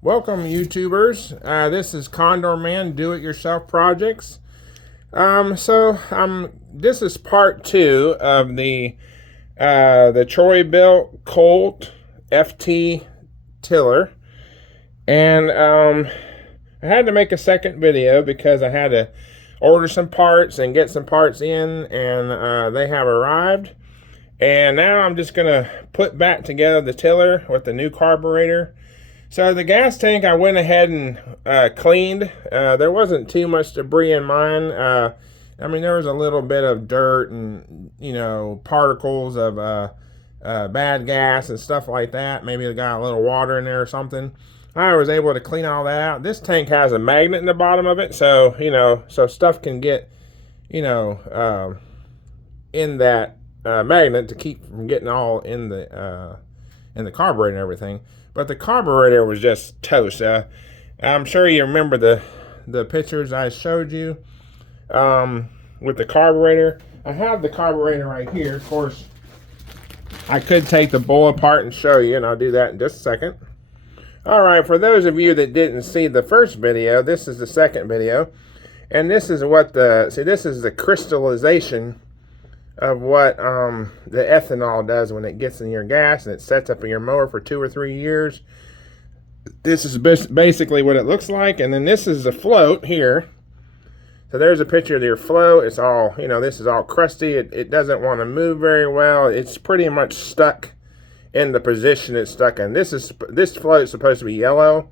Welcome, YouTubers. This is Condor Man Do-It-Yourself Projects. This is part two of the Troy-Bilt Colt FT tiller, and I had to make a second video because I had to order some parts and get some parts in, and they have arrived. And now I'm just gonna put back together the tiller with the new carburetor. So the gas tank I went ahead and cleaned. There wasn't too much debris in mine. I mean, there was a little bit of dirt and, particles of bad gas and stuff like that. Maybe it got a little water in there or something. I was able to clean all that out. This tank has a magnet in the bottom of it, so, so stuff can get, in that magnet to keep from getting all in the carburetor and everything. But the carburetor was just toast. I'm sure you remember the pictures I showed you with the carburetor. I have the carburetor right here. Of course, I could take the bowl apart and show you, and I'll do that in just a second. All right, for those of you that didn't see the first video, this is the second video. And this is what this is the crystallization of what the ethanol does when it gets in your gas and it sets up in your mower for 2 or 3 years. This is basically what it looks like. And then this is the float here. So there's a picture of your float. It's all, this is all crusty. It doesn't want to move very well. It's pretty much stuck in the position it's stuck in. This float is supposed to be yellow,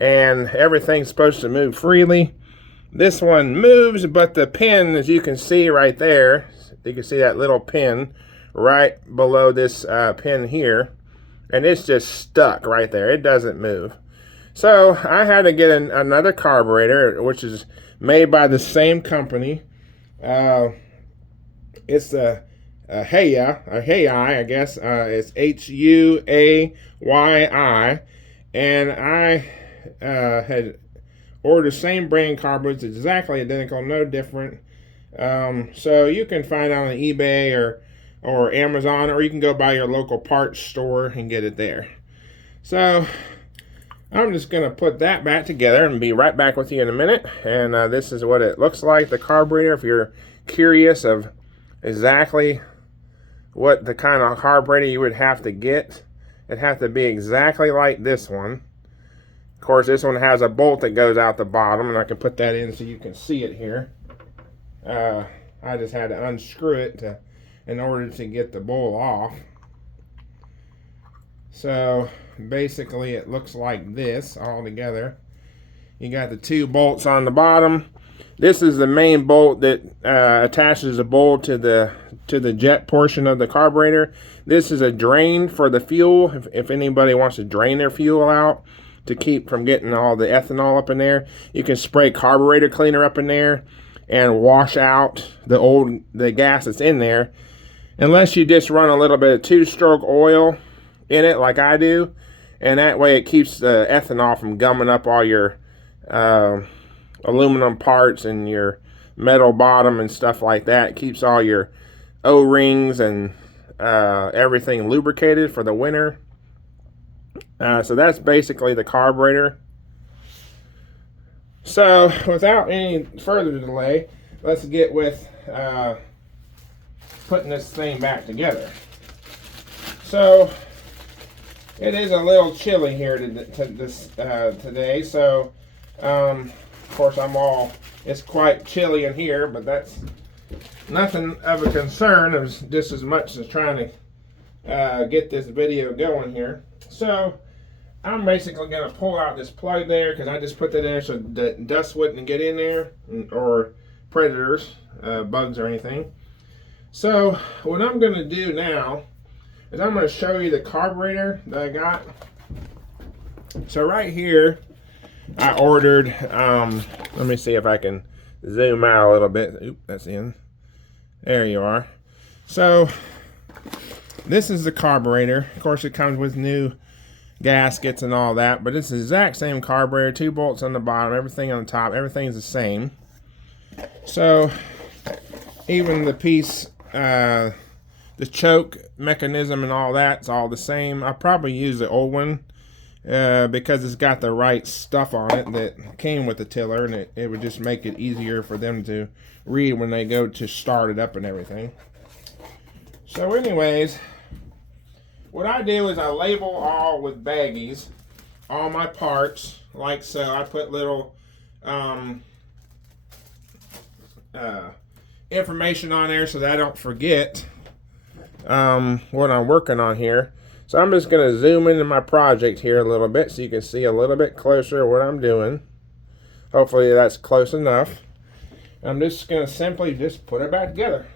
and everything's supposed to move freely. This one moves, but the pin, as you can see right there, you can see that little pin right below this pin here, and it's just stuck right there. It doesn't move. So I had to get another carburetor, which is made by the same company. It's a Huayi, I guess. It's Huayi, and I had ordered the same brand carburetors, exactly identical, no different. So you can find out on eBay or Amazon, or you can go by your local parts store and get it there. So I'm just going to put that back together and be right back with you in a minute. And this is what it looks like, the carburetor. If you're curious of exactly what the kind of carburetor you would have to get, it'd have to be exactly like this one. Of course, this one has a bolt that goes out the bottom, and I can put that in so you can see it here. I just had to unscrew it in order to get the bowl off. So basically it looks like this all together. You got the 2 bolts on the bottom. This is the main bolt that attaches the bowl to the jet portion of the carburetor. This is a drain for the fuel, if anybody wants to drain their fuel out to keep from getting all the ethanol up in there. You can spray carburetor cleaner up in there and wash out the gas that's in there, unless you just run a little bit of 2-stroke oil in it like I do, and that way it keeps the ethanol from gumming up all your aluminum parts and your metal bottom and stuff like that. It keeps all your O-rings and everything lubricated for the winter. So that's basically the carburetor. So without any further delay, let's get with putting this thing back together. So it is a little chilly here today, so of course it's quite chilly in here, but that's nothing of a concern. It was just as much as trying to get this video going here. So I'm basically going to pull out this plug there, because I just put that in there so the dust wouldn't get in there, or predators, bugs or anything. So what I'm going to do now is I'm going to show you the carburetor that I got. So right here I ordered, let me see if I can zoom out a little bit. Oop, that's in. There you are. So this is the carburetor. Of course, it comes with new gaskets and all that, but it's the exact same carburetor, 2 bolts on the bottom, everything on the top, everything's the same. So even the piece, the choke mechanism and all that's all the same. I probably use the old one because it's got the right stuff on it that came with the tiller, and it would just make it easier for them to read when they go to start it up and everything. So anyways, what I do is I label all with baggies, all my parts, like so. I put little information on there so that I don't forget what I'm working on here. So I'm just going to zoom into my project here a little bit so you can see a little bit closer what I'm doing. Hopefully that's close enough. I'm just going to simply just put it back together.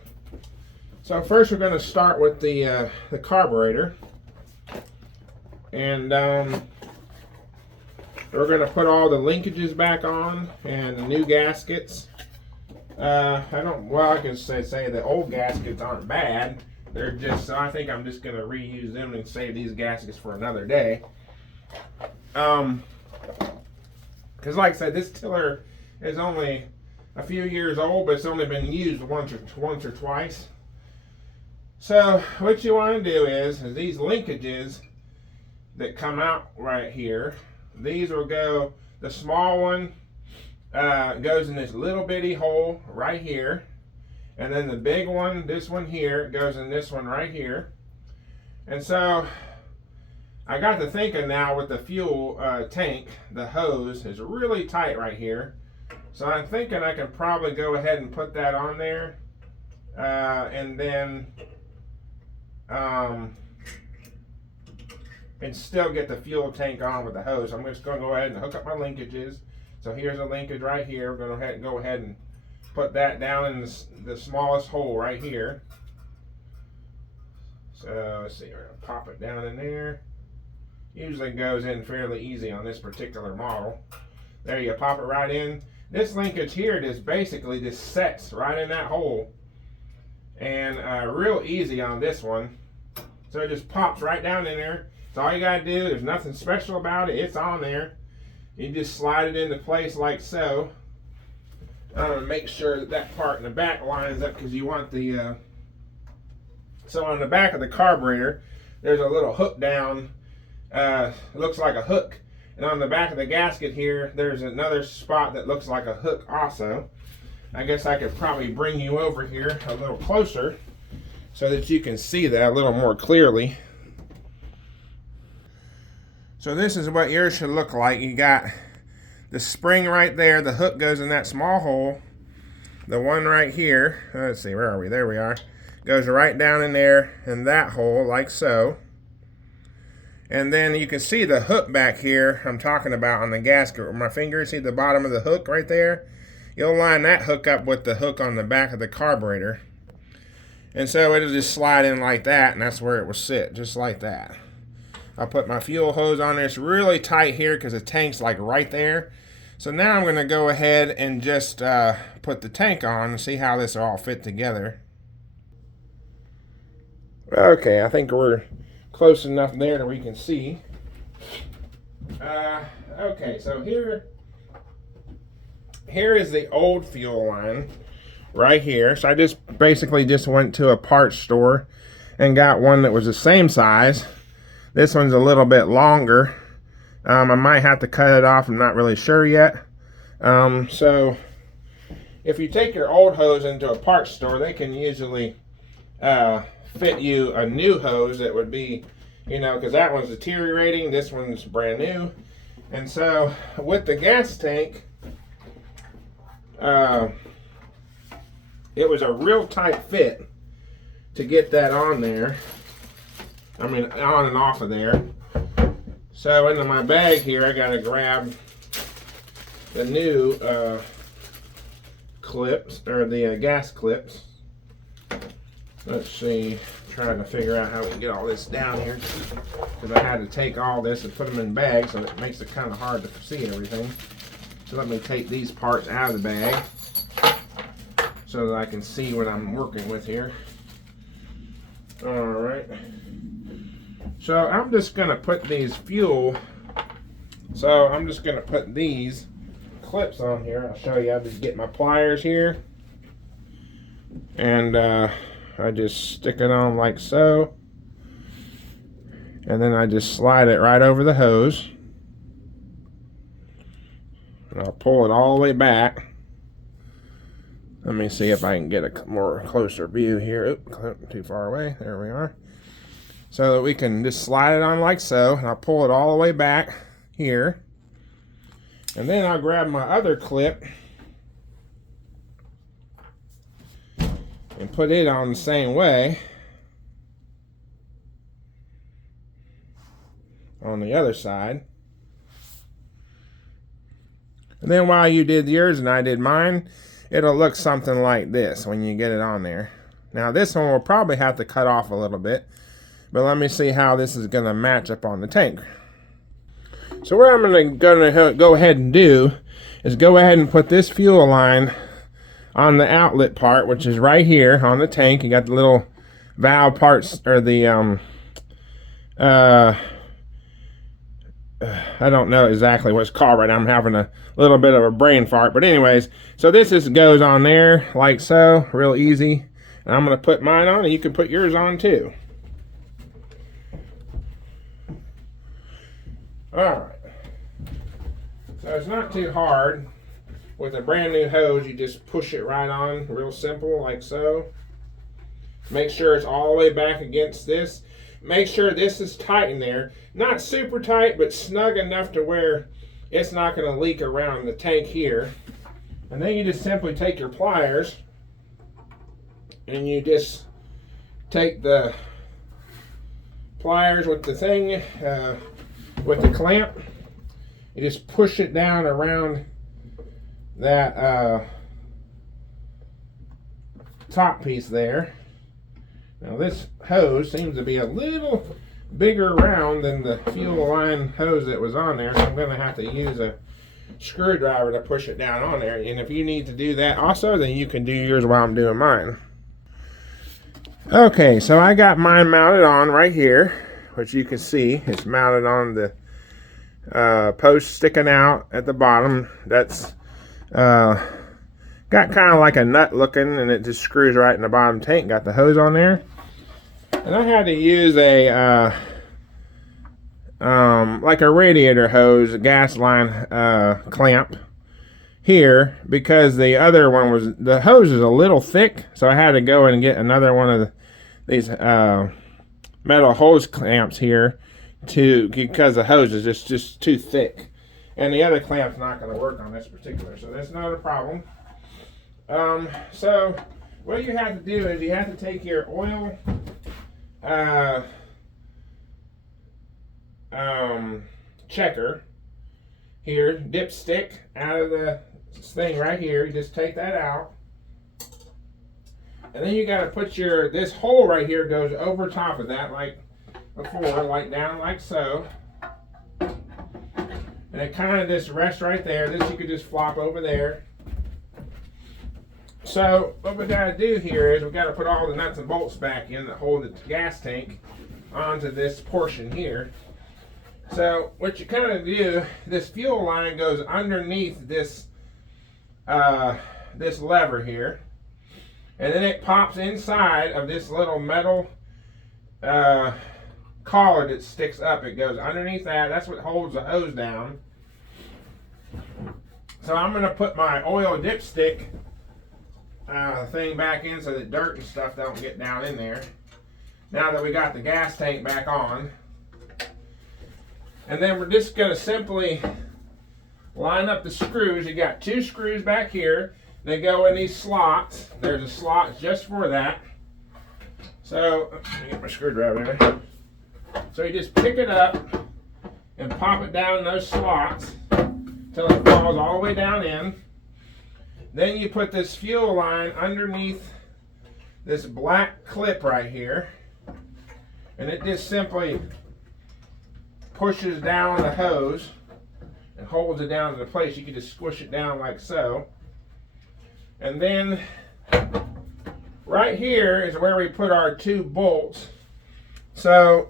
So first we're going to start with the carburetor. And we're going to put all the linkages back on and the new gaskets. I can say the old gaskets aren't bad. They're just, so I think I'm just going to reuse them and save these gaskets for another day. Because like I said, this tiller is only a few years old, but it's only been used once or twice. So what you want to do is these linkages that come out right here, these will go, the small one goes in this little bitty hole right here, and then the big one, this one here, goes in this one right here. And so I got to thinking now with the fuel tank, the hose is really tight right here. So I'm thinking I can probably go ahead and put that on there, and then and still get the fuel tank on with the hose. I'm just going to go ahead and hook up my linkages. So here's a linkage right here. We're going to go ahead and put that down in the smallest hole right here. So let's see, we're going to pop it down in there. Usually goes in fairly easy on this particular model. There, you pop it right in. This linkage here just basically just sets right in that hole. And real easy on this one. So it just pops right down in there. So all you got to do, there's nothing special about it. It's on there. You just slide it into place like so. Make sure that that part in the back lines up, because you want the so on the back of the carburetor there's a little hook down, it looks like a hook, and on the back of the gasket here there's another spot that looks like a hook also. I guess I could probably bring you over here a little closer so that you can see that a little more clearly. So this is what yours should look like. You got the spring right there, the hook goes in that small hole. The one right here, let's see, where are we? There we are. Goes right down in there in that hole, like so. And then you can see the hook back here I'm talking about on the gasket with my finger. See the bottom of the hook right there? You'll line that hook up with the hook on the back of the carburetor. And so it'll just slide in like that, and that's where it will sit, just like that. I'll put my fuel hose on there. It's really tight here because the tank's like right there. So now I'm going to go ahead and just put the tank on and see how this all fit together. Okay, I think we're close enough there that we can see. Okay, so here is the old fuel line right here. So I just basically just went to a parts store and got one that was the same size. This one's a little bit longer. I might have to cut it off. I'm not really sure yet. So if you take your old hose into a parts store, they can usually fit you a new hose that would be, you know, because that one's deteriorating. This one's brand new. And so with the gas tank, it was a real tight fit to get that on there. I mean, on and off of there. So into my bag here, I gotta grab the new clips, or the gas clips. Let's see, trying to figure out how we can get all this down here, because I had to take all this and put them in bags, so it makes it kind of hard to see everything. So let me take these parts out of the bag so that I can see what I'm working with here. All right. So I'm just going to put these I'm just going to put these clips on here. I'll show you. I just get my pliers here, and I just stick it on like so, and then I just slide it right over the hose. And I'll pull it all the way back. Let me see if I can get a more closer view here. Oop, too far away. There we are. So that we can just slide it on like so. And I'll pull it all the way back here. And then I'll grab my other clip and put it on the same way on the other side. And then while you did yours and I did mine, it'll look something like this when you get it on there. Now this one will probably have to cut off a little bit, but let me see how this is going to match up on the tank. So what I'm going to go ahead and do is go ahead and put this fuel line on the outlet part, which is right here on the tank. You got the little valve parts, or the I don't know exactly what it's called right now. I'm having a little bit of a brain fart. But anyways, so this just goes on there like so, real easy. And I'm going to put mine on, and you can put yours on too. Alright. So it's not too hard. With a brand new hose, you just push it right on, real simple, like so. Make sure it's all the way back against this. Make sure this is tight in there. Not super tight, but snug enough to where it's not going to leak around the tank here. And then you just simply take your pliers and you just take the pliers with the thing, with the clamp. You just push it down around that top piece there. Now this hose seems to be a little bigger round than the fuel line hose that was on there, so I'm going to have to use a screwdriver to push it down on there. And if you need to do that also, then you can do yours while I'm doing mine. Okay, so I got mine mounted on right here, which you can see it's mounted on the post sticking out at the bottom. That's got kind of like a nut looking, and it just screws right in the bottom tank. Got the hose on there. And I had to use a like a radiator hose, a gas line clamp here, because the other one was, the hose is a little thick, so I had to go and get another one of these metal hose clamps here because the hose is just too thick, and the other clamp's not going to work on this particular, so that's not a problem. So what you have to do is you have to take your oil checker here, dipstick, out of the thing right here. You just take that out, and then you got to put your, this hole right here goes over top of that like before, like down like so, and it kind of just rests right there. This you could just flop over there. So what we got to do here is we got to put all the nuts and bolts back in that hold the gas tank onto this portion here. So what you kind of do, this fuel line goes underneath this this lever here, and then it pops inside of this little metal collar that sticks up. It goes underneath that. That's what holds the hose down. So I'm going to put my oil dipstick thing back in so that dirt and stuff don't get down in there. Now that we got the gas tank back on, and then we're just going to simply line up the screws. You got two screws back here. They go in these slots. There's a slot just for that. So let me get my screwdriver there. So you just pick it up and pop it down in those slots until it falls all the way down in. Then you put this fuel line underneath this black clip right here, and it just simply pushes down the hose and holds it down to the place. You can just squish it down like so. And then right here is where we put our two bolts. So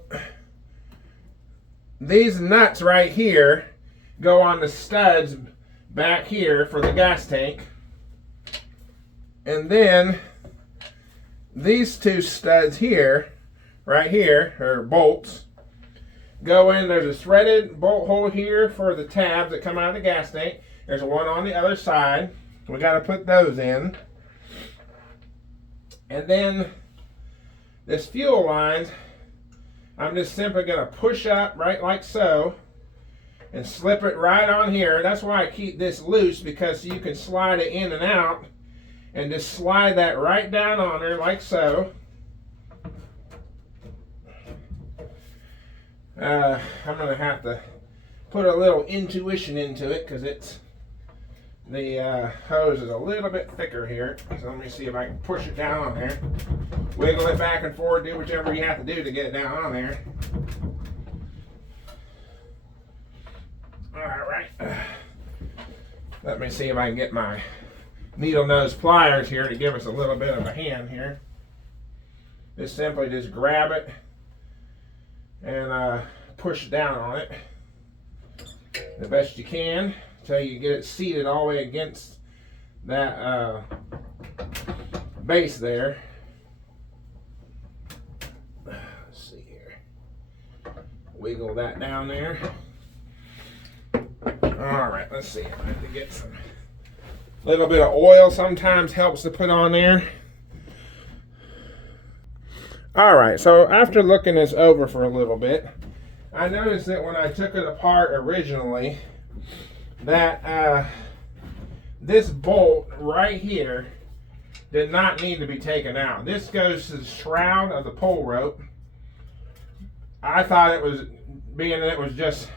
these nuts right here go on the studs back here for the gas tank. And then these two studs here, right here, are bolts. go in. There's a threaded bolt hole here for the tabs that come out of the gas tank. There's one on the other side. We got to put those in. And then this fuel line, I'm just simply going to push up right like so and slip it right on here. That's why I keep this loose, because you can slide it in and out, and just slide that right down on there like so. I'm going to have to put a little intuition into it, because it's the hose is a little bit thicker here. So let me see if I can push it down on there. Wiggle it back and forth, do whichever you have to do to get it down on there. Alright. Let me see if I can get my needle nose pliers here to give us a little bit of a hand here. Just simply just grab it and push down on it the best you can until you get it seated all the way against that base there. Let's see here. Wiggle that down there. Alright, let's see. I have to get some little bit of oil sometimes helps to put on there. Alright, so after looking this over for a little bit, I noticed that when I took it apart originally, that this bolt right here did not need to be taken out. This goes to the shroud of the pull rope. I thought it was, being that it was just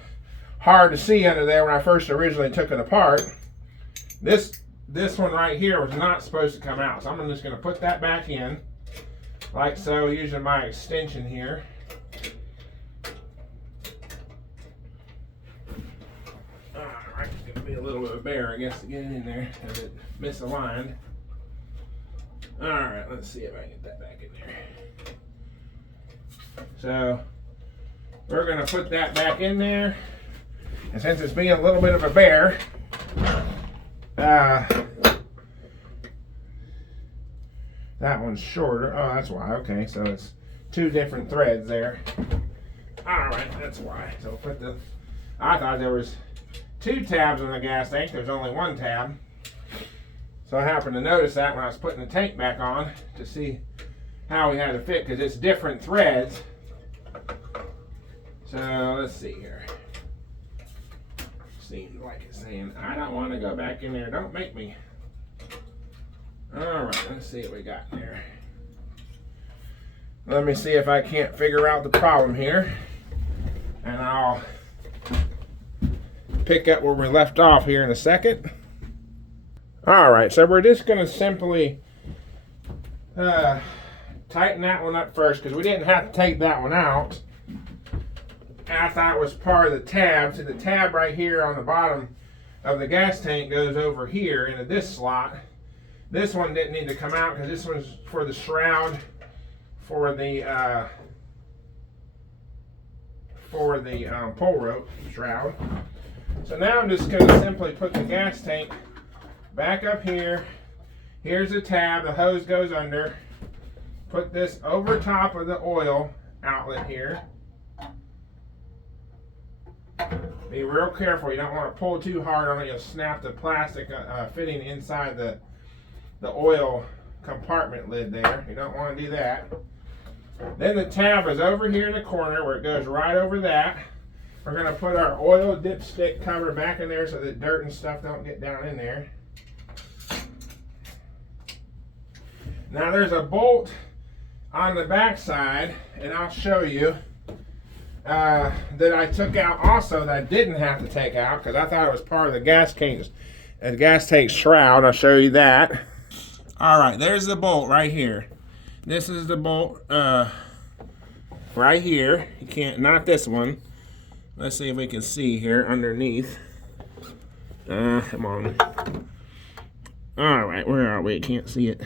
hard to see under there when I first originally took it apart, this one right here was not supposed to come out. So I'm just going to put that back in like so, using my extension here. Alright, it's going to be a little bit of a bear, I guess, to get it in there because it misaligned. Alright, let's see if I can get that back in there. So we're going to put that back in there. And since it's being a little bit of a bear, that one's shorter. Oh, that's why. Okay, so it's two different threads there. Alright, that's why. So we'll put I thought there was two tabs on the gas tank. There's only one tab. So I happened to notice that when I was putting the tank back on to see how we had to fit, because it's different threads. So let's see here. Seems like it's saying, I don't want to go back in there. Don't make me. Alright, let's see what we got in there. Let me see if I can't figure out the problem here. And I'll pick up where we left off here in a second. Alright, so we're just going to simply tighten that one up first, because we didn't have to take that one out. I thought it was part of the tab. So the tab right here on the bottom of the gas tank goes over here into this slot. This one didn't need to come out because this one's for the shroud for the pull rope shroud. So now I'm just going to simply put the gas tank back up here. Here's the tab. The hose goes under. Put this over top of the oil outlet here. Be real careful. You don't want to pull too hard on it. You'll snap the plastic fitting inside the oil compartment lid there. You don't want to do that. Then the tab is over here in the corner where it goes right over that. We're going to put our oil dipstick cover back in there so that dirt and stuff don't get down in there. Now there's a bolt on the back side, and I'll show you, that I took out also that I didn't have to take out because I thought it was part of the gas tank shroud. I'll show you that. Alright, there's the bolt right here. This is the bolt right here. You can't, not this one. Let's see if we can see here underneath. Come on. Alright, where are we? Can't see it.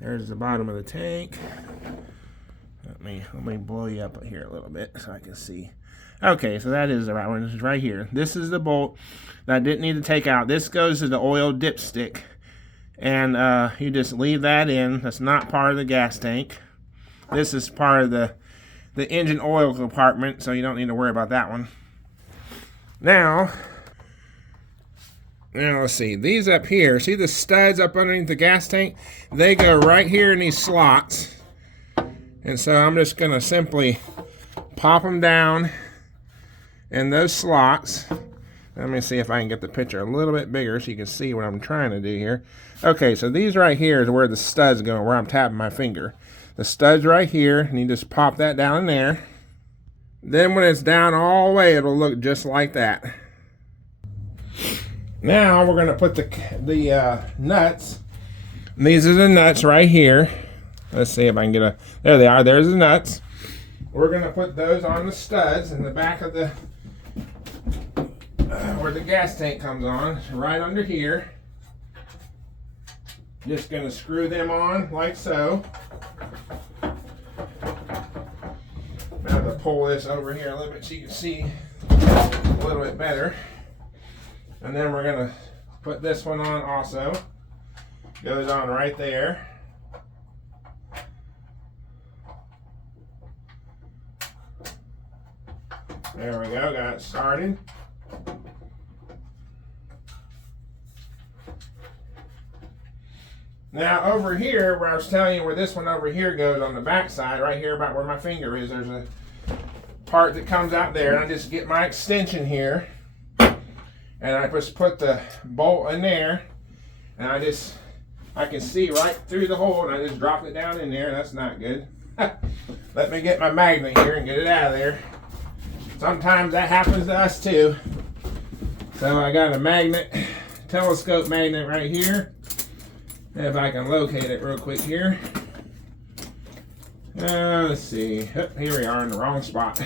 There's the bottom of the tank. Let me blow you up here a little bit so I can see. Okay, so that is the right one. This is right here. This is the bolt that I didn't need to take out. This goes to the oil dipstick. And you just leave that in. That's not part of the gas tank. This is part of the the engine oil compartment, so you don't need to worry about that one. Now let's see, these up here, see the studs up underneath the gas tank? They go right here in these slots. And so I'm just going to simply pop them down in those slots. Let me see if I can get the picture a little bit bigger so you can see what I'm trying to do here. Okay, so these right here is where the studs go, where I'm tapping my finger. The stud's right here, and you just pop that down in there. Then when it's down all the way, it'll look just like that. Now we're going to put the nuts. And these are the nuts right here. Let's see if I can get there they are. There's the nuts. We're going to put those on the studs in the back of the, where the gas tank comes on, right under here. Just going to screw them on like so. I'm going to have to pull this over here a little bit so you can see a little bit better. And then we're going to put this one on also. Goes on right there. There we go, got it started. Now over here, where I was telling you where this one over here goes on the back side, right here about where my finger is, there's a part that comes out there, and I just get my extension here. And I just put the bolt in there, and I can see right through the hole, and I just drop it down in there. That's not good. Let me get my magnet here and get it out of there. Sometimes that happens to us too. So I got a magnet, telescope magnet right here. If I can locate it real quick here. Let's see. Oh, here we are in the wrong spot.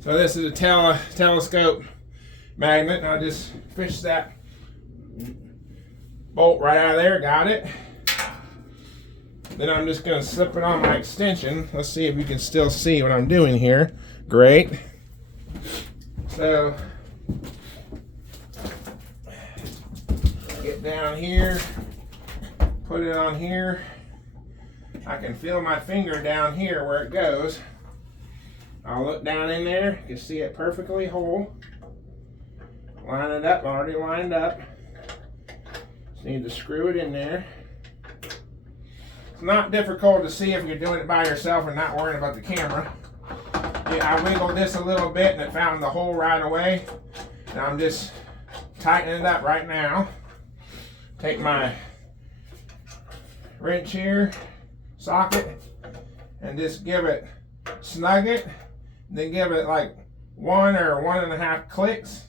So this is a telescope magnet, and I'll just fish that bolt right out of there. Got it. Then I'm just going to slip it on my extension. Let's see if you can still see what I'm doing here. Great. So get down here, put it on here. I can feel my finger down here where it goes. I'll look down in there, you can see it perfectly whole. Line it up, already lined up. Just need to screw it in there. It's not difficult to see if you're doing it by yourself and not worrying about the camera. Yeah, I wiggled this a little bit and it found the hole right away. Now I'm just tightening it up right now. Take my wrench here, socket, and just snug it, then give it like 1 or 1.5 clicks.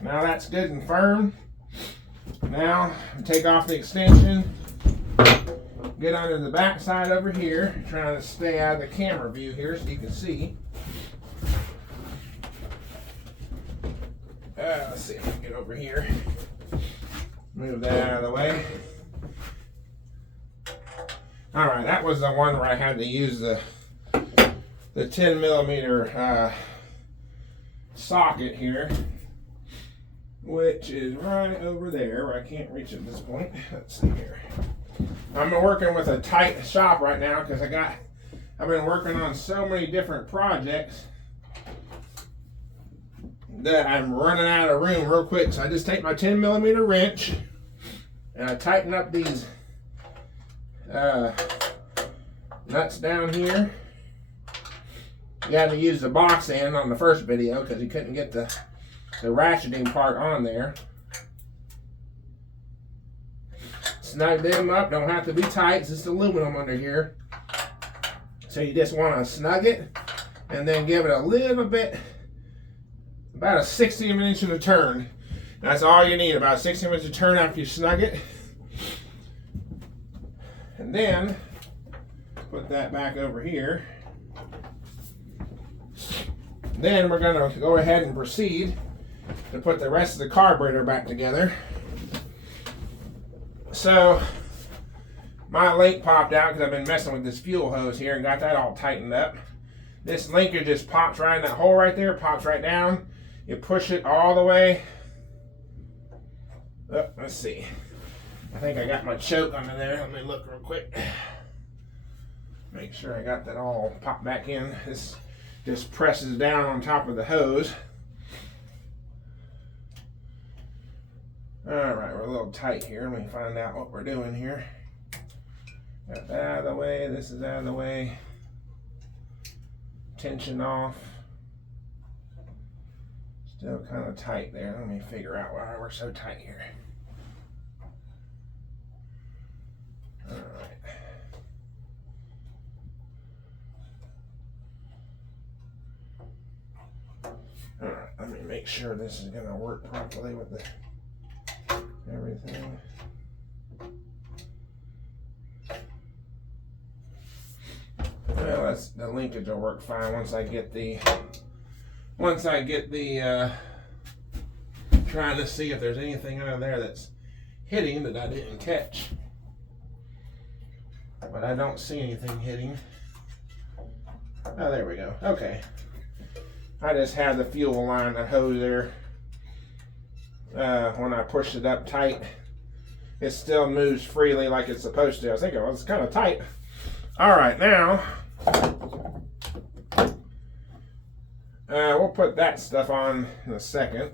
Now that's good and firm. Now take off the extension, get under the back side over here, trying to stay out of the camera view here so you can see. Let's see if we can get over here. Move that out of the way. Alright, that was the one where I had to use the 10mm socket here, which is right over there where I can't reach at this point. Let's see here. I'm working with a tight shop right now because I've been working on so many different projects that I'm running out of room real quick. So I just take my 10mm wrench and I tighten up these nuts down here. You had to use the box end on the first video because you couldn't get the ratcheting part on there. Snug them up, don't have to be tight, it's just aluminum under here. So you just want to snug it and then give it a little bit, about a 1/60 of an inch of a turn. That's all you need, about a 1/60 of an inch of turn after you snug it. And then put that back over here. Then we're going to go ahead and proceed to put the rest of the carburetor back together. So my link popped out because I've been messing with this fuel hose here and got that all tightened up. This linker just pops right in that hole right there, pops right down. You push it all the way. Oh, let's see. I think I got my choke under there. Let me look real quick. Make sure I got that all popped back in. This just presses down on top of the hose. All right, we're a little tight here. Let me find out what we're doing here. Got that out of the way. This is out of the way. Tension off. Still kind of tight there. Let me figure out why we're so tight here. All right. All right, let me make sure this is going to work properly with the everything. Well, the linkage will work fine once I get the trying to see if there's anything under there that's hitting that I didn't catch. But I don't see anything hitting. Oh, there we go. Okay. I just had the fuel line, the hose there. When I pushed it up tight, it still moves freely like it's supposed to. I was thinking, well, it's kind of tight. All right, now we'll put that stuff on in a second.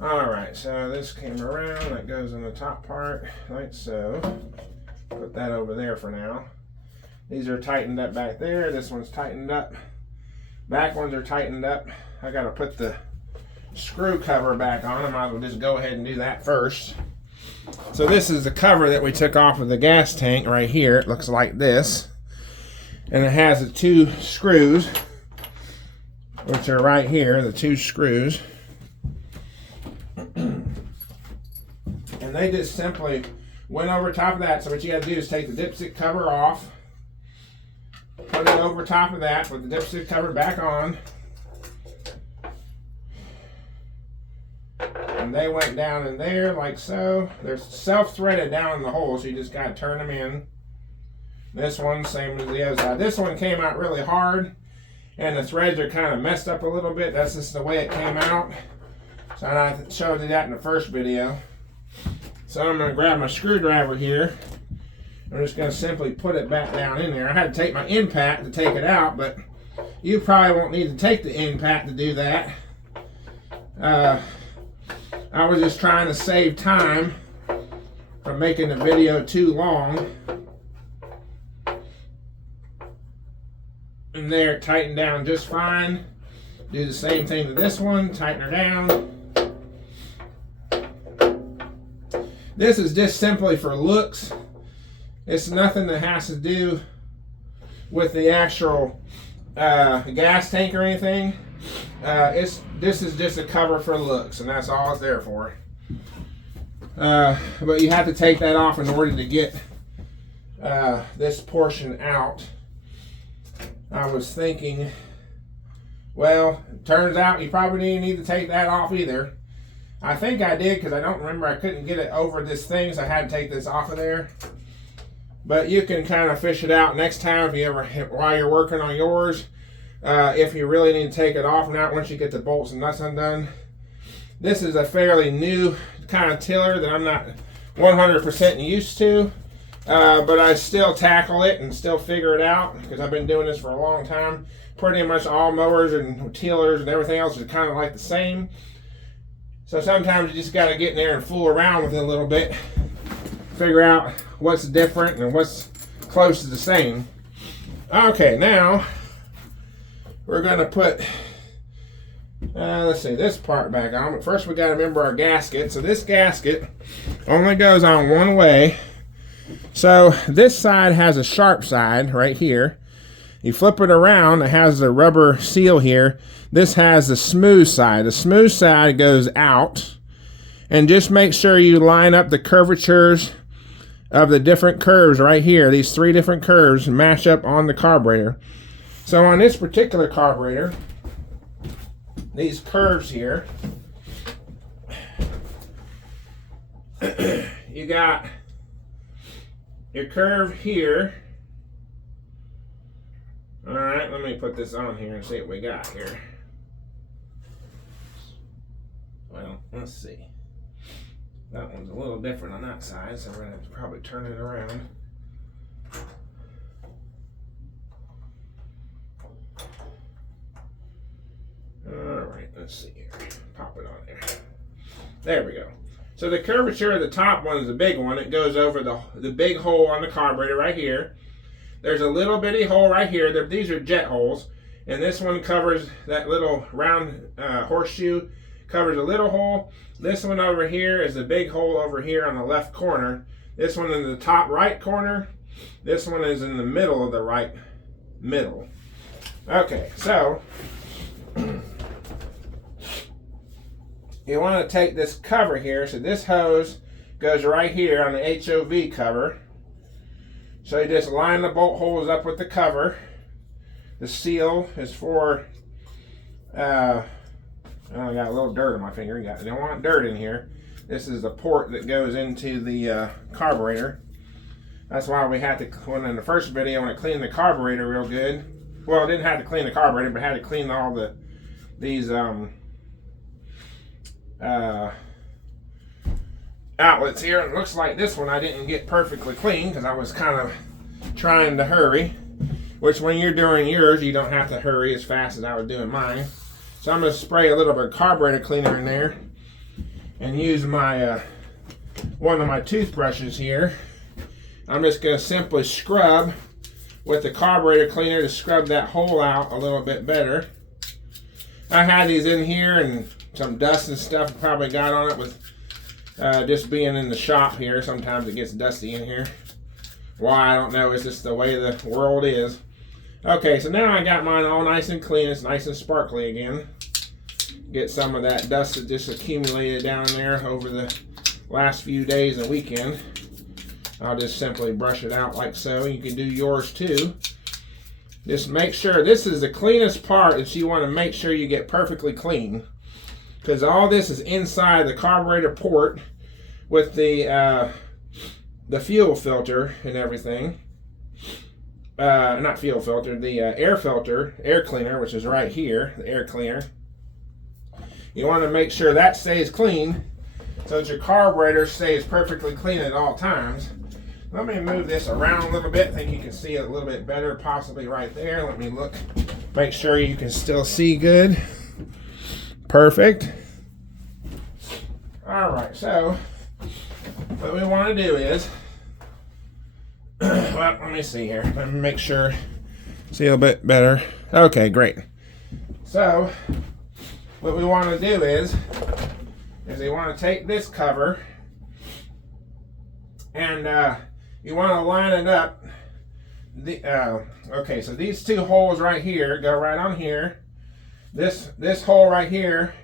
All right, so this came around. That goes in the top part, like so. Put that over there for now. These are tightened up back there. This one's tightened up. Back ones are tightened up. I got to put the screw cover back on. I might as well just go ahead and do that first. So this is the cover that we took off of the gas tank right here. It looks like this. And it has the two screws, which are right here, the two screws. And they just simply went over top of that. So what you got to do is take the dipstick cover off, put it over top of that with the dipstick cover back on. And they went down in there like so. They're self-threaded down in the hole, so you just got to turn them in. This one, same as the other side. This one came out really hard, and the threads are kind of messed up a little bit. That's just the way it came out. So I showed you that in the first video. So I'm going to grab my screwdriver here. I'm just going to simply put it back down in there. I had to take my impact to take it out, but you probably won't need to take the impact to do that. I was just trying to save time from making the video too long. And there, it tightened down just fine. Do the same thing to this one, tighten her down. This is just simply for looks. It's nothing that has to do with the actual gas tank or anything. This is just a cover for looks, and that's all it's there for. But you have to take that off in order to get this portion out. I was thinking, well, it turns out you probably didn't need to take that off either. I think I did, because I don't remember, I couldn't get it over this thing, so I had to take this off of there. But you can kind of fish it out next time if you ever, while you're working on yours. If you really need to take it off, not once you get the bolts and nuts undone. This is a fairly new kind of tiller that I'm not 100% used to, but I still tackle it and still figure it out, because I've been doing this for a long time. Pretty much all mowers and tillers and everything else is kind of like the same. So sometimes you just got to get in there and fool around with it a little bit, figure out what's different and what's close to the same. Okay, now we're going to put, let's see, this part back on. But first we got to remember our gasket. So this gasket only goes on one way. So this side has a sharp side right here. You flip it around, it has the rubber seal here. This has the smooth side. The smooth side goes out. And just make sure you line up the curvatures of the different curves right here. These three different curves match up on the carburetor. So on this particular carburetor, these curves here, you got your curve here. All right, let me put this on here and see what we got here. Well, let's see. That one's a little different on that side, so we're going to probably turn it around. let's see here. Pop it on there. There we go. So the curvature of the top one is the big one. It goes over the big hole on the carburetor right here. There's a little bitty hole right here. These are jet holes. And this one covers that little round horseshoe, covers a little hole. This one over here is the big hole over here on the left corner. This one in the top right corner. This one is in the middle of the right middle. Okay, so you want to take this cover here. So this hose goes right here on the HOV cover. So you just line the bolt holes up with the cover. The seal is for, I got a little dirt on my finger. You don't want dirt in here. This is the port that goes into the carburetor. That's why we had to, when in the first video, when I cleaned the carburetor real good. Well, I didn't have to clean the carburetor, but I had to clean all these outlets here. It looks like this one I didn't get perfectly clean because I was kind of trying to hurry. Which when you're doing yours, you don't have to hurry as fast as I was doing mine. So I'm going to spray a little bit of carburetor cleaner in there and use my one of my toothbrushes here. I'm just going to simply scrub with the carburetor cleaner to scrub that hole out a little bit better. I had these in here and some dust and stuff probably got on it with just being in the shop here. Sometimes it gets dusty in here. Why, I don't know. It's just the way the world is. Okay, so now I got mine all nice and clean. It's nice and sparkly again. Get some of that dust that just accumulated down there over the last few days and weekend. I'll just simply brush it out like so. You can do yours too. Just make sure this is the cleanest part that you want to make sure you get perfectly clean. Because all this is inside the carburetor port with the fuel filter and everything. Not fuel filter, the air filter, air cleaner, which is right here, the air cleaner. You want to make sure that stays clean so that your carburetor stays perfectly clean at all times. Let me move this around a little bit. I think you can see it a little bit better, possibly right there. Let me look, make sure you can still see good. Perfect. All right, so what we want to do is, well, let me see here. Let me make sure, see a bit better. Okay, great. So, what we want to do is we want to take this cover and you want to line it up. Okay, so these two holes right here go right on here. This hole right here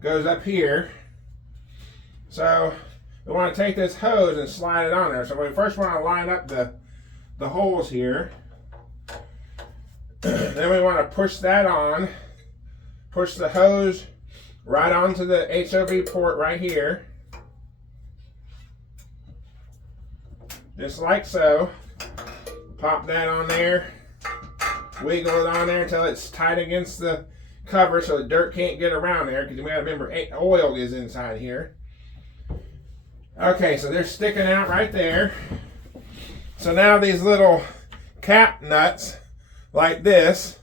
goes up here. So we want to take this hose and slide it on there. So we first want to line up the holes here. Then we want to push that on. Push the hose right onto the HOV port right here. Just like so. Pop that on there. Wiggle it on there until it's tight against the cover so the dirt can't get around there, because we gotta remember oil is inside here. Okay, so they're sticking out right there. So now these little cap nuts like this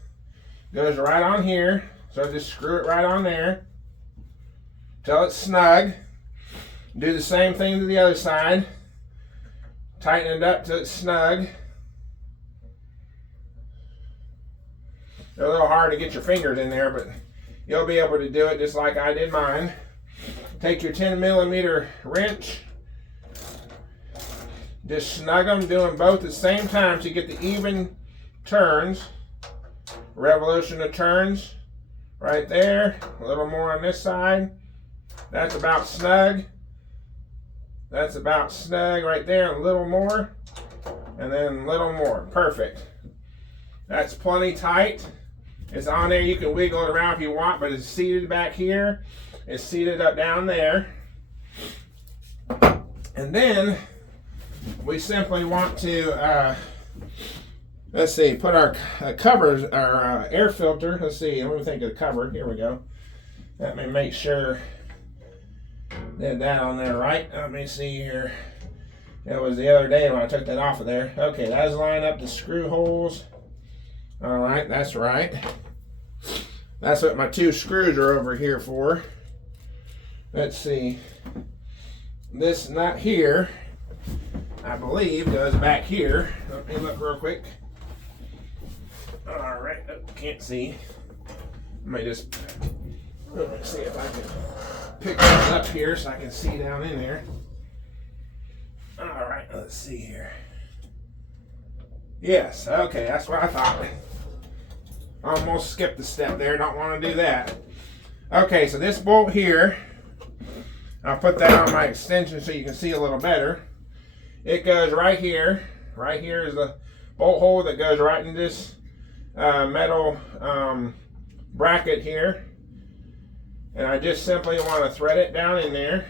goes right on here. So just screw it right on there till it's snug. Do the same thing to the other side. Tighten it up till it's snug. It's a little hard to get your fingers in there, but you'll be able to do it just like I did mine. Take your 10mm wrench. Just snug them, do them both at the same time so you get the even turns. Revolution of turns. Right there. A little more on this side. That's about snug. That's about snug right there. A little more. And then a little more. Perfect. That's plenty tight. It's on there. You can wiggle it around if you want, but it's seated back here. It's seated up down there. And then we simply want to, let's see, put our covers, our air filter. Let's see, let me think of the cover. Here we go. Let me make sure did that on there right. Let me see here. It was the other day when I took that off of there. Okay, that's line up the screw holes. All right, that's right. That's what my 2 screws are over here for. Let's see. This nut here, I believe, goes back here. Let me look real quick. All right, can't see. Let me see if I can pick this up here so I can see down in there. All right, let's see here. Yes, okay, that's what I thought. Almost skipped a step there, don't want to do that. Okay, so this bolt here, I'll put that on my extension so you can see a little better. It goes right here. Right here is the bolt hole that goes right in this metal bracket here. And I just simply want to thread it down in there.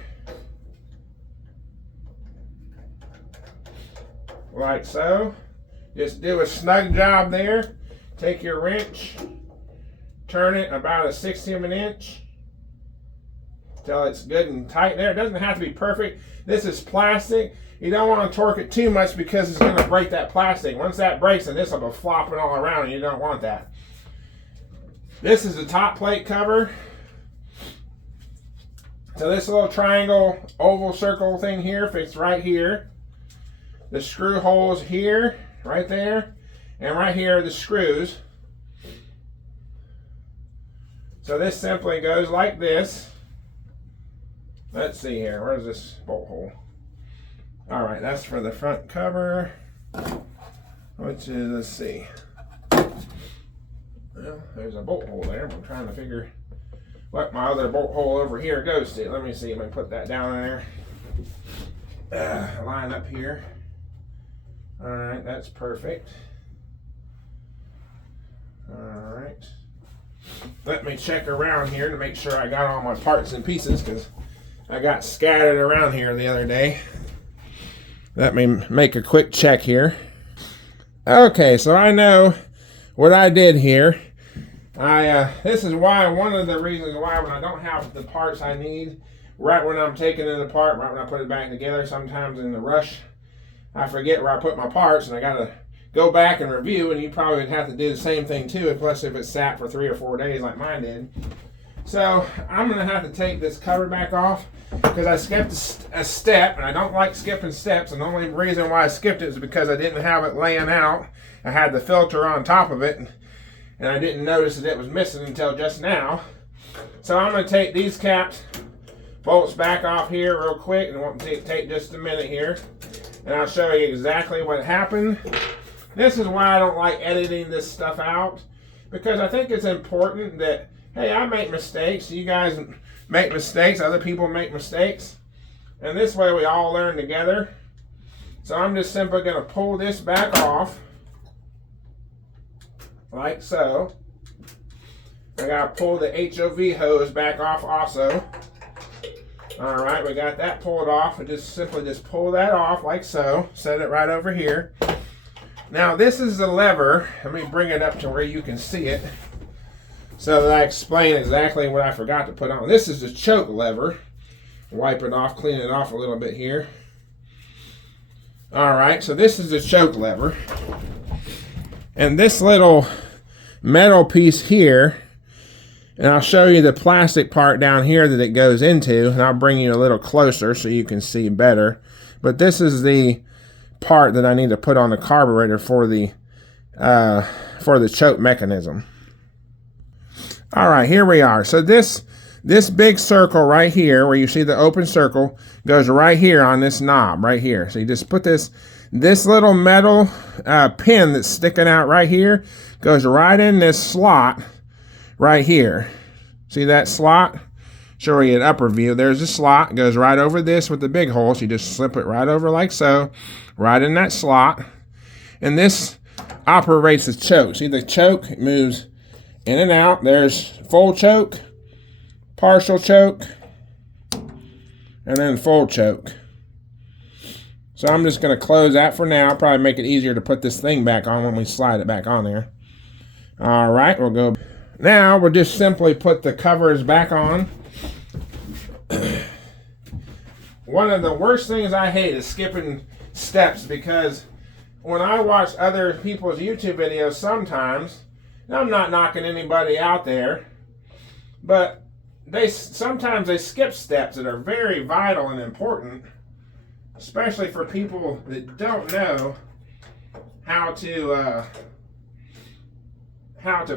Like so. Just do a snug job there. Take your wrench, turn it about a 1/16 of an inch till it's good and tight there. It doesn't have to be perfect. This is plastic. You don't want to torque it too much because it's going to break that plastic. Once that breaks, then this will be flopping all around and you don't want that. This is the top plate cover. So this little triangle, oval, circle thing here fits right here. The screw holes here, right there, and right here are the screws. So this simply goes like this. Let's see here, where's this bolt hole? All right, that's for the front cover, which is, let's see. Well, there's a bolt hole there. I'm trying to figure what my other bolt hole over here goes to. Let me see if I can put that down in there. Line up here. All right, that's perfect. All right. Let me check around here to make sure I got all my parts and pieces because I got scattered around here the other day. Let me make a quick check here. Okay, so I know what I did here. This is why, one of the reasons why when I don't have the parts I need, right when I'm taking it apart, right when I put it back together, sometimes in the rush, I forget where I put my parts and I gotta go back and review, and you probably would have to do the same thing too, plus if it sat for 3 or 4 days like mine did. So I'm gonna have to take this cover back off because I skipped a step, and I don't like skipping steps, and the only reason why I skipped it is because I didn't have it laying out. I had the filter on top of it, and I didn't notice that it was missing until just now. So I'm gonna take these caps, bolts back off here real quick, and it won't take just a minute here, and I'll show you exactly what happened. This is why I don't like editing this stuff out, because I think it's important that, hey, I make mistakes, you guys make mistakes, other people make mistakes, and this way we all learn together. So I'm just simply going to pull this back off, like so. I got to pull the HOV hose back off also. All right, we got that pulled off, and just simply pull that off like so. Set it right over here. Now this is the lever. Let me bring it up to where you can see it so that I explain exactly what I forgot to put on. This is the choke lever. Wipe it off, clean it off a little bit here. All right, so this is the choke lever. And this little metal piece here, and I'll show you the plastic part down here that it goes into, and I'll bring you a little closer so you can see better. But this is the part that I need to put on the carburetor for the choke mechanism. All right, here we are. So this big circle right here, where you see the open circle, goes right here on this knob right here. So you just put this little metal pin that's sticking out right here, goes right in this slot right here. See that slot? Show you an upper view. There's a slot, goes right over this with the big hole. So you just slip it right over like so, right in that slot. And this operates the choke. See the choke moves in and out. There's full choke, partial choke, and then full choke. So I'm just going to close that for now. Probably make it easier to put this thing back on when we slide it back on there. All right, we'll go. Now we'll just simply put the covers back on. One of the worst things I hate is skipping steps, because when I watch other people's YouTube videos sometimes, and I'm not knocking anybody out there, But sometimes they skip steps that are very vital and important, especially for people that don't know how to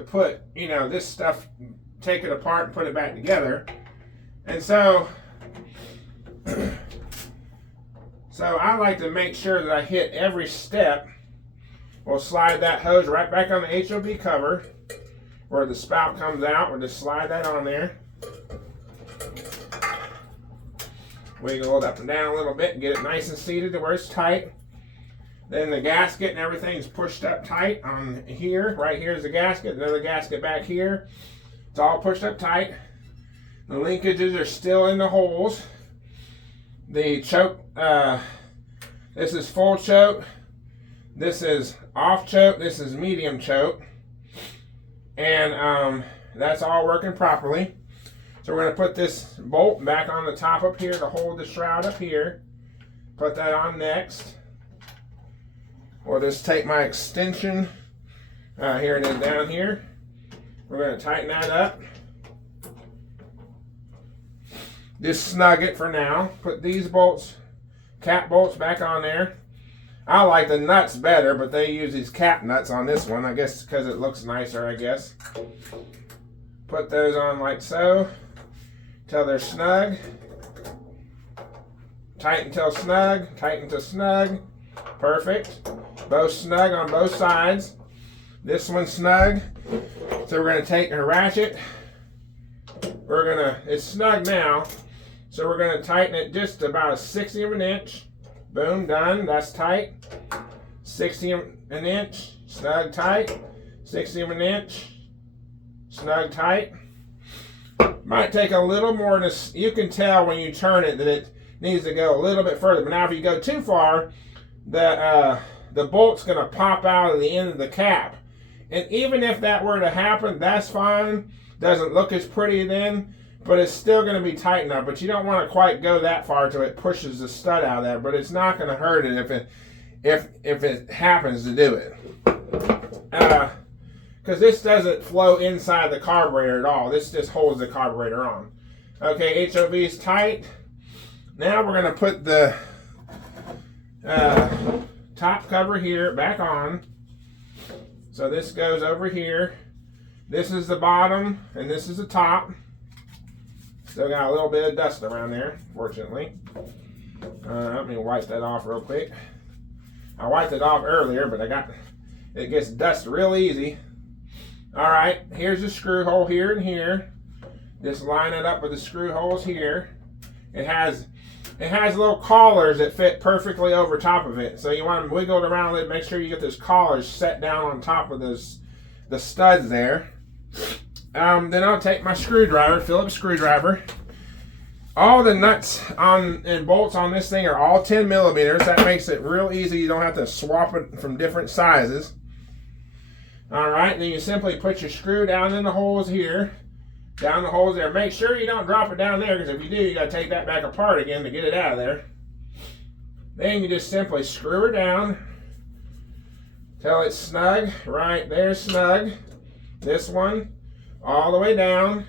put, this stuff, take it apart and put it back together. And so I like to make sure that I hit every step. We'll slide that hose right back on the HOV cover where the spout comes out. We'll just slide that on there. Wiggle it up and down a little bit and get it nice and seated to where it's tight. Then the gasket and everything's pushed up tight on here. Right here is the gasket. Another gasket back here. It's all pushed up tight. The linkages are still in the holes. The choke, this is full choke. This is off choke. This is medium choke. And that's all working properly. So we're going to put this bolt back on the top up here to hold the shroud up here. Put that on next. We'll just take my extension. Here it is down here. We're going to tighten that up. Just snug it for now. Put these bolts, cap bolts, back on there. I like the nuts better, but they use these cap nuts on this one. I guess because it looks nicer, I guess. Put those on like so. Till they're snug. Tighten till snug. Tighten till snug. Perfect. Both snug on both sides. This one's snug. So we're going to take a ratchet. It's snug now. So we're going to tighten it just about a 1/60 of an inch. Boom, done. That's tight. 1/60 of an inch. Snug tight. 1/60 of an inch. Snug tight. Might take a little more to, you can tell when you turn it that it needs to go a little bit further. But now if you go too far, the bolt's going to pop out of the end of the cap. And even if that were to happen, that's fine. Doesn't look as pretty then, but it's still going to be tight enough. But you don't want to quite go that far till it pushes the stud out of there. But it's not going to hurt it if it happens to do it. Because this doesn't flow inside the carburetor at all. This just holds the carburetor on. Okay, HOV is tight. Now we're going to put the top cover here back on. So this goes over here. This is the bottom and this is the top. Still got a little bit of dust around there, fortunately. Let me wipe that off real quick. I wiped it off earlier, but it gets dust real easy. All right, here's the screw hole here and here. Just line it up with the screw holes here. It has little collars that fit perfectly over top of it. So you want to wiggle it around a little, make sure you get those collars set down on top of the studs there. Then I'll take my screwdriver, Phillips screwdriver. All the nuts and bolts on this thing are all 10 millimeters. That makes it real easy. You don't have to swap it from different sizes. All right, then you simply put your screw down in the holes here. Down the holes there. Make sure you don't drop it down there, because if you do, you got to take that back apart again to get it out of there. Then you just simply screw her down till it's snug. Right there, snug. This one all the way down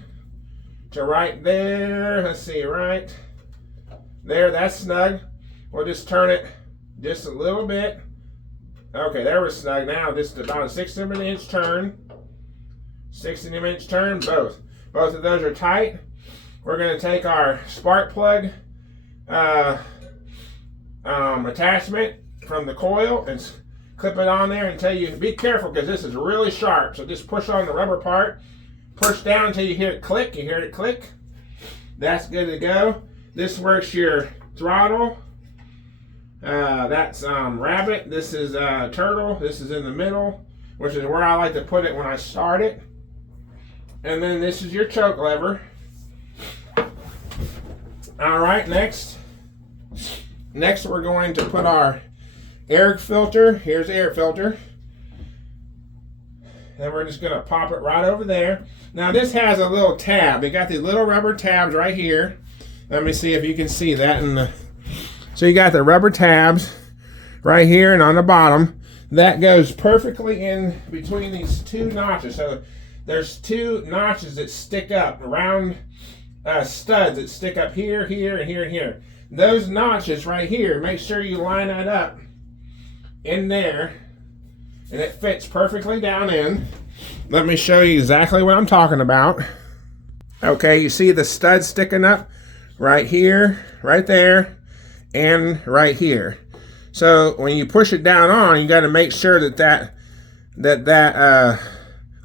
to right there. Let's see, right there. That's snug. We'll just turn it just a little bit. Okay, there we're snug now. Just about a 1/6 of an inch turn. 1/6 of an inch turn, both. Both of those are tight. We're going to take our spark plug attachment from the coil and clip it on there and tell you, be careful because this is really sharp. So just push on the rubber part. Push down until you hear it click. You hear it click. That's good to go. This works your throttle. That's rabbit. This is turtle. This is in the middle, which is where I like to put it when I start it. And then this is your choke lever. All right, next we're going to put our air filter. Here's the air filter. And we're just going to pop it right over there. Now this has a little tab. It got these little rubber tabs right here. Let me see if you can see that. So you got the rubber tabs right here and on the bottom. That goes perfectly in between these two notches. So there's two notches that stick up, round studs that stick up here, here, and here, and here. Those notches right here, make sure you line that up in there, and it fits perfectly down in. Let me show you exactly what I'm talking about. Okay, you see the stud sticking up right here, right there, and right here. So when you push it down on, you got to make sure that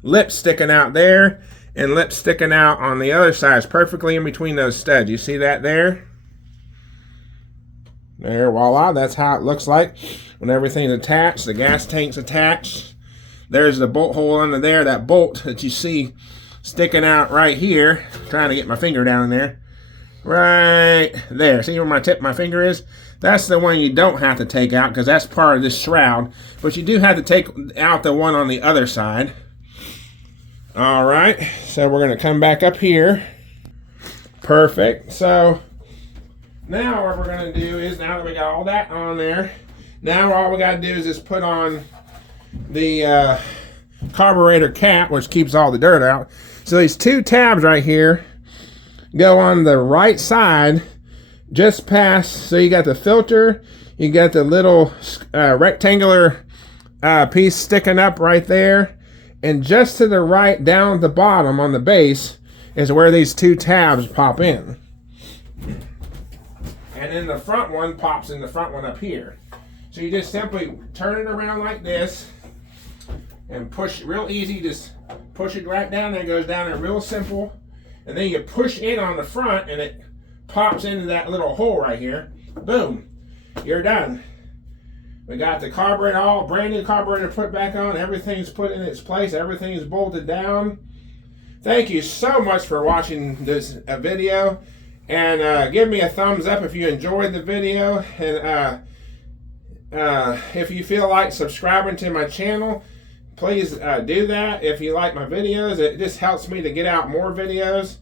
lip sticking out there and lip sticking out on the other side is perfectly in between those studs. You see that there? There, voila, that's how it looks like when everything's attached. The gas tank's attached. There's the bolt hole under there, that bolt that you see sticking out right here. Trying to get my finger down in there. Right there. See where my tip of my finger is? That's the one you don't have to take out because that's part of this shroud. But you do have to take out the one on the other side. All right, so we're going to come back up here. Perfect. So now what we're going to do is, now that we got all that on there, now all we got to do is just put on the carburetor cap, which keeps all the dirt out. So these two tabs right here go on the right side, just past. So you got the filter, you got the little rectangular piece sticking up right there, and just to the right, down at the bottom on the base, is where these two tabs pop in. And then the front one pops in the front one up here. So you just simply turn it around like this and push, real easy, just push it right down there. It goes down there real simple. And then you push in on the front and it pops into that little hole right here. Boom, you're done. We got the carburetor, all brand new carburetor put back on. Everything's put in its place. Everything's bolted down. Thank you so much for watching this video. And give me a thumbs up if you enjoyed the video. And if you feel like subscribing to my channel, please do that. If you like my videos, it just helps me to get out more videos.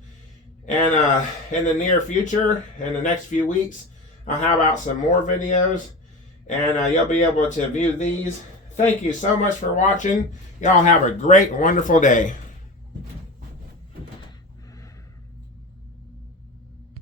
And in the near future, in the next few weeks, I'll have out some more videos. And you'll be able to view these. Thank you so much for watching. Y'all have a great, wonderful day.